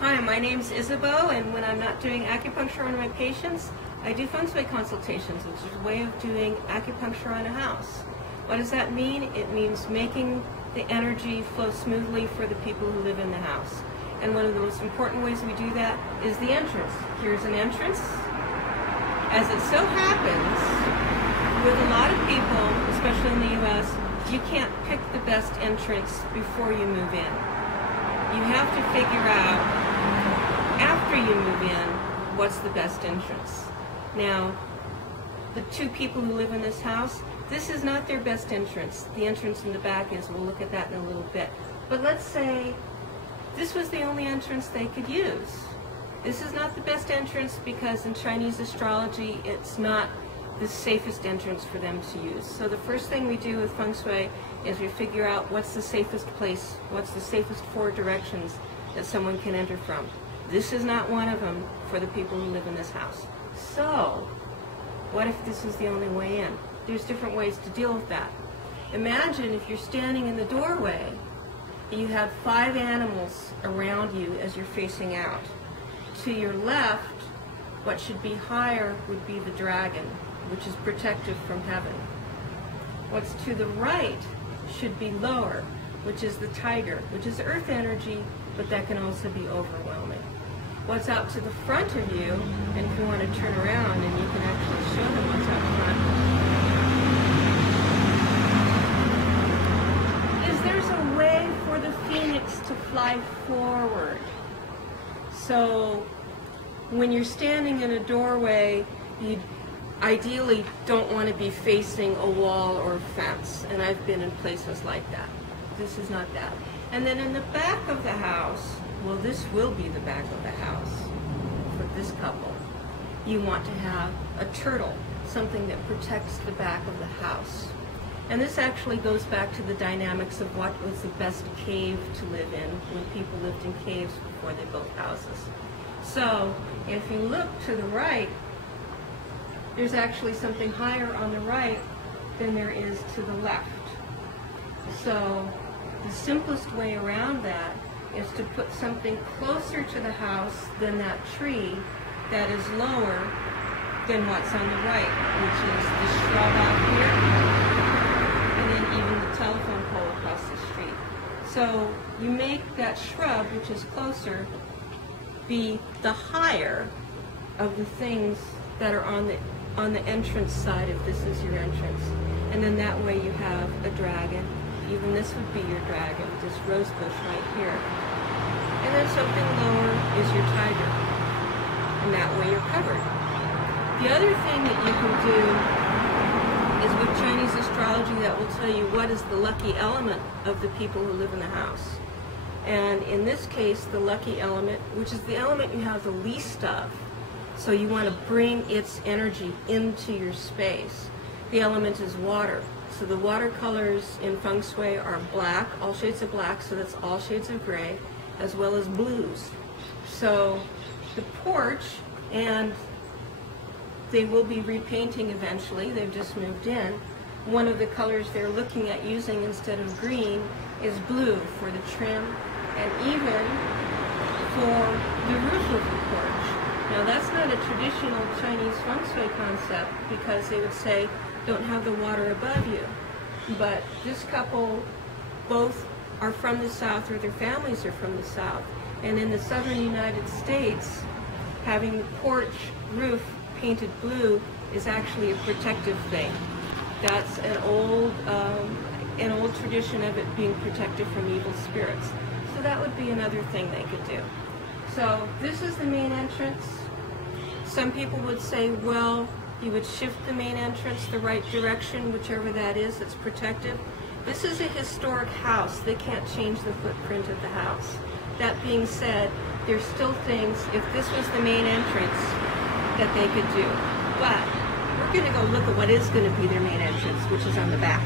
Hi, my name's Isabeau, and when I'm not doing acupuncture on my patients, I do Feng Shui consultations, which is a way of doing acupuncture on a house. What does that mean? It means making the energy flow smoothly for the people who live in the house. And one of the most important ways we do that is the entrance. Here's an entrance. As it so happens, with a lot of people, especially in the U.S., you can't pick the best entrance before you move in. You have to figure out, after you move in, what's the best entrance. Now, the two people who live in this house, this is not their best entrance. The entrance in the back is. We'll look at that in a little bit. But let's say this was the only entrance they could use. This is not the best entrance because in Chinese astrology, it's not the safest entrance for them to use. So the first thing we do with Feng Shui is we figure out what's the safest place, what's the safest 4 directions that someone can enter from. This is not one of them for the people who live in this house. So, what if this is the only way in? There's different ways to deal with that. Imagine if you're standing in the doorway, you have 5 animals around you as you're facing out. To your left, what should be higher would be the dragon, which is protective from heaven. What's to the right should be lower, which is the tiger, which is earth energy, but that can also be overwhelming. What's out to the front of you, and if you want to turn around and you can actually show them what's out front, is there's a way for the phoenix to fly forward. So when you're standing in a doorway, you ideally don't want to be facing a wall or a fence, and I've been in places like that. This is not that. And then in the back of the house, well, this will be the back of the house for this couple. You want to have a turtle, something that protects the back of the house. And this actually goes back to the dynamics of what was the best cave to live in when people lived in caves before they built houses. So if you look to the right, there's actually something higher on the right than there is to the left. So the simplest way around that is to put something closer to the house than that tree that is lower than what's on the right, which is the shrub out here, and then even the telephone pole across the street. So you make that shrub, which is closer, be the higher of the things that are on the entrance side if this is your entrance. And then that way you have a dragon. Even this would be your dragon, this rose bush right here. And then something lower is your tiger. And that way you're covered. The other thing that you can do is with Chinese astrology that will tell you what is the lucky element of the people who live in the house. And in this case, the lucky element, which is the element you have the least of, so you want to bring its energy into your space. The element is water. So the water colors in Feng Shui are black, all shades of black, so that's all shades of gray, as well as blues. So the porch, and they will be repainting eventually, they've just moved in. One of the colors they're looking at using instead of green is blue for the trim, and even for the roof of the porch. Now that's not a traditional Chinese Feng Shui concept because they would say don't have the water above you. But this couple both are from the South, or their families are from the South. And in the southern United States, having the porch roof painted blue is actually a protective thing. That's an old tradition of it being protected from evil spirits. So that would be another thing they could do. So this is the main entrance. Some people would say, well, you would shift the main entrance the right direction, whichever that is, that's protective. This is a historic house. They can't change the footprint of the house. That being said, there's still things, if this was the main entrance, that they could do. But we're going to go look at what is going to be their main entrance, which is on the back.